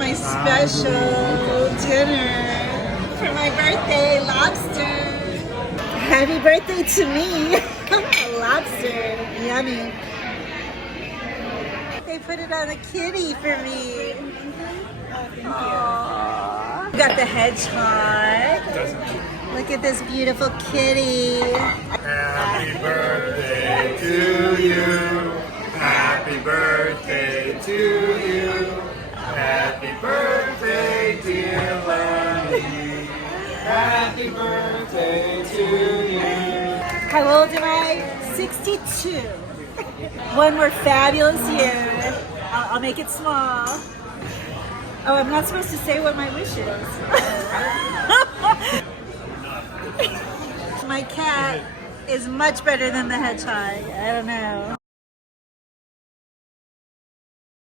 my special dinner for my birthday, lobster. Happy birthday to me. Lobster, yummy. They put it on a kitty for me. Aww. We got the hedgehog. Look at this beautiful kitty. Happy birthday to you. Happy birthday to you. Happy birthday, dear Lenny. Happy birthday to you. How old am I? 62. One more fabulous year. I'll make it small. Oh, I'm not supposed to say what my wish is. My cat is much better than the hedgehog. I don't know.